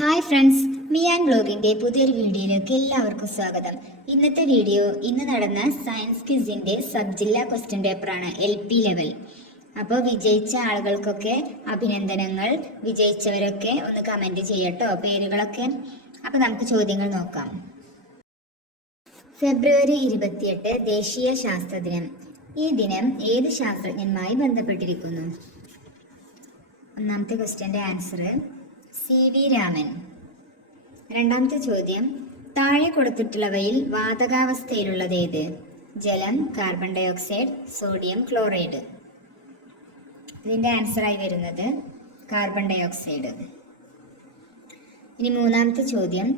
Hi friends Mian ബ്ലോഗിന്റെ പുതിയൊരു വീഡിയോയിലേക്ക് എല്ലാവർക്കും സ്വാഗതം. ഇന്നത്തെ വീഡിയോ ഇന്ന് നടന്ന സയൻസ് ക്വിസിന്റെ സബ് ജില്ലാ ക്വസ്റ്റ്യൻ പേപ്പറാണ് എൽ പി ലെവൽ അപ്പോൾ വിജയിച്ച ആളുകൾക്കൊക്കെ അഭിനന്ദനങ്ങൾ. വിജയിച്ചവരൊക്കെ ഒന്ന് കമന്റ് ചെയ്യട്ടോ പേരുകളൊക്കെ. അപ്പോൾ നമുക്ക് ചോദ്യങ്ങൾ നോക്കാം. ഫെബ്രുവരി ഇരുപത്തിയെട്ട് ദേശീയ ശാസ്ത്ര ദിനം. ഈ ദിനം ഏത് ശാസ്ത്രജ്ഞന്മായി ബന്ധപ്പെട്ടിരിക്കുന്നു? ഒന്നാമത്തെ ക്വസ്റ്റ്യന്റെ ആൻസർ സി വി രാമൻ. രണ്ടാമത്തെ ചോദ്യം താഴെ കൊടുത്തിട്ടുള്ളവയിൽ വാതകാവസ്ഥയിലുള്ളത് ഏത് ജലം carbon dioxide sodium chloride ഇതിന്റെ ആൻസറായി വരുന്നത് കാർബൺ ഡൈ ഓക്സൈഡ് ഇനി മൂന്നാമത്തെ ചോദ്യം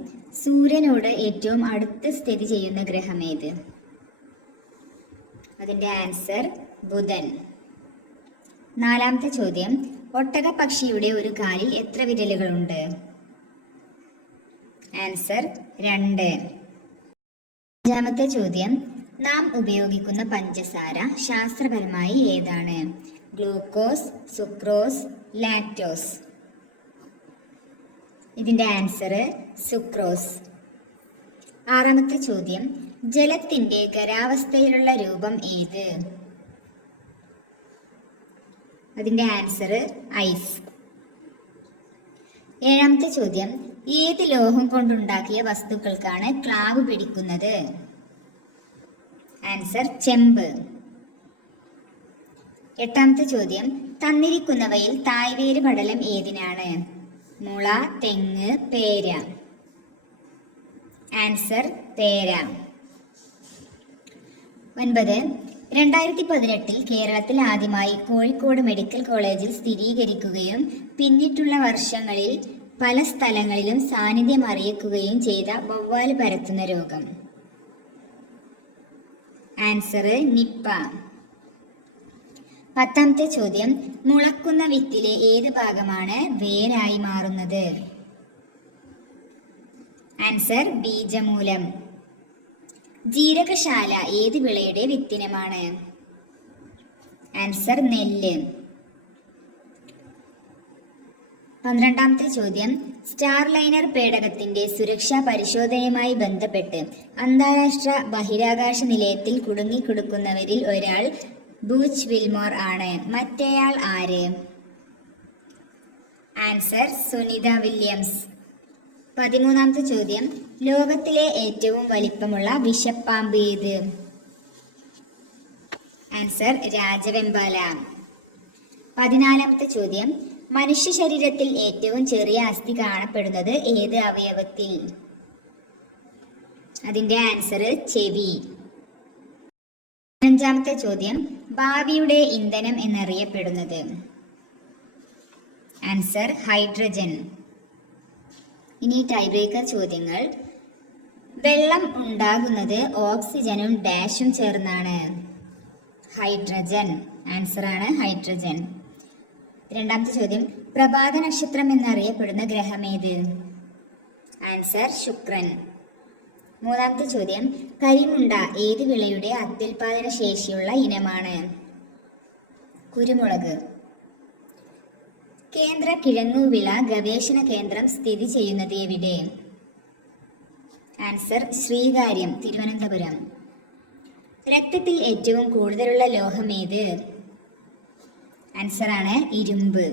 സൂര്യനോട് ഏറ്റവും അടുത്ത് സ്ഥിതി ചെയ്യുന്ന ഗ്രഹം ഏത്? അതിന്റെ ആൻസർ ബുധൻ. നാലാമത്തെ ചോദ്യം ഒട്ടക പക്ഷിയുടെ ഒരു കാലിൽ എത്ര വിരലുകളുണ്ട്? ആൻസർ രണ്ട്. അഞ്ചാമത്തെ ചോദ്യം. നാം ഉപയോഗിക്കുന്ന പഞ്ചസാര ശാസ്ത്രപരമായി ഏതാണ്? Glucose sucrose lactose. ഇതിന്റെ ആൻസർ സുക്രോസ്. ആറാമത്തെ ചോദ്യം. ജലത്തിന്റെ ഖരാവസ്ഥയിലുള്ള രൂപം ഏത്? അതിന്റെ ആൻസർ ഐസ് ഏഴാമത്തെ ചോദ്യം ഏത് ലോഹം കൊണ്ടുണ്ടാക്കിയ വസ്തുക്കൾക്കാണ് ക്ലാവ് പിടിക്കുന്നത്? ആൻസർ ചെമ്പ്. എട്ടാമത്തെ ചോദ്യം തന്നിരിക്കുന്നവയിൽ തായ്വേര് പടലം ഏതിനാണ്? മുള തെങ്ങ് പേര. ആൻസർ പേര. ഒൻപത് രണ്ടായിരത്തി പതിനെട്ടിൽ കേരളത്തിൽ ആദ്യമായി കോഴിക്കോട് മെഡിക്കൽ കോളേജിൽ സ്ഥിരീകരിക്കുകയും പിന്നിട്ടുള്ള വർഷങ്ങളിൽ പല സ്ഥലങ്ങളിലും സാന്നിധ്യം അറിയിക്കുകയും ചെയ്ത വവ്വാൽ പരത്തുന്ന രോഗം. Answer Nipah. പത്താമത്തെ ചോദ്യം മുളക്കുന്ന വിത്തിലെ ഏത് ഭാഗമാണ് വേരായി മാറുന്നത്? ആൻസർ ബീജമൂലം. ജീരകശാല ഏത് വിളയുടെ വിത്തിനമാണ്? ആൻസർ നെല്ല്. പന്ത്രണ്ടാമത്തെ ചോദ്യം. സ്റ്റാർ ലൈനർ പേടകത്തിന്റെ സുരക്ഷാ പരിശോധനയുമായി ബന്ധപ്പെട്ട് അന്താരാഷ്ട്ര ബഹിരാകാശ നിലയത്തിൽ കുടുങ്ങിക്കിടക്കുന്നവരിൽ ഒരാൾ ബൂച്ച് വിൽമോർ ആണ്. മറ്റേയാൾ ആര്? Answer Sunita Williams. പതിമൂന്നാമത്തെ ചോദ്യം. ലോകത്തിലെ ഏറ്റവും വലിപ്പമുള്ള വിഷപ്പാമ്പ് ഏത്? ആൻസർ രാജവെമ്പാല. പതിനാലാമത്തെ ചോദ്യം. മനുഷ്യ ശരീരത്തിൽ ഏറ്റവും ചെറിയ അസ്ഥി കാണപ്പെടുന്നത് ഏത് അവയവത്തിൽ? അതിന്റെ ആൻസർ ചെവി. പതിനഞ്ചാമത്തെ ചോദ്യം. ഭാവിയുടെ ഇന്ധനം എന്നറിയപ്പെടുന്നത്? Answer hydrogen. ഇനി ടൈ ബ്രേക്കർ ചോദ്യങ്ങൾ. വെള്ളം ഉണ്ടാകുന്നത് ഓക്സിജനും ഡാഷും ചേർന്നാണ്. ഹൈഡ്രജൻ ആൻസർ ആണ് ഹൈഡ്രജൻ രണ്ടാമത്തെ ചോദ്യം പ്രഭാത നക്ഷത്രം എന്നറിയപ്പെടുന്ന ഗ്രഹമേത് ആൻസർ ശുക്രൻ. മൂന്നാമത്തെ ചോദ്യം കരിമുണ്ട ഏത് വിളയുടെ അത്യുൽപാദന ശേഷിയുള്ള ഇനമാണ്? കുരുമുളക്. കേന്ദ്ര കിഴങ്ങുവിള ഗവേഷണ കേന്ദ്രം സ്ഥിതി ചെയ്യുന്നത് എവിടെ? ആൻസർ ശ്രീകാര്യം തിരുവനന്തപുരം. രക്തത്തിൽ ഏറ്റവും കൂടുതലുള്ള ലോഹം ഏത്? ആൻസർ ആണ് ഇരുമ്പ്.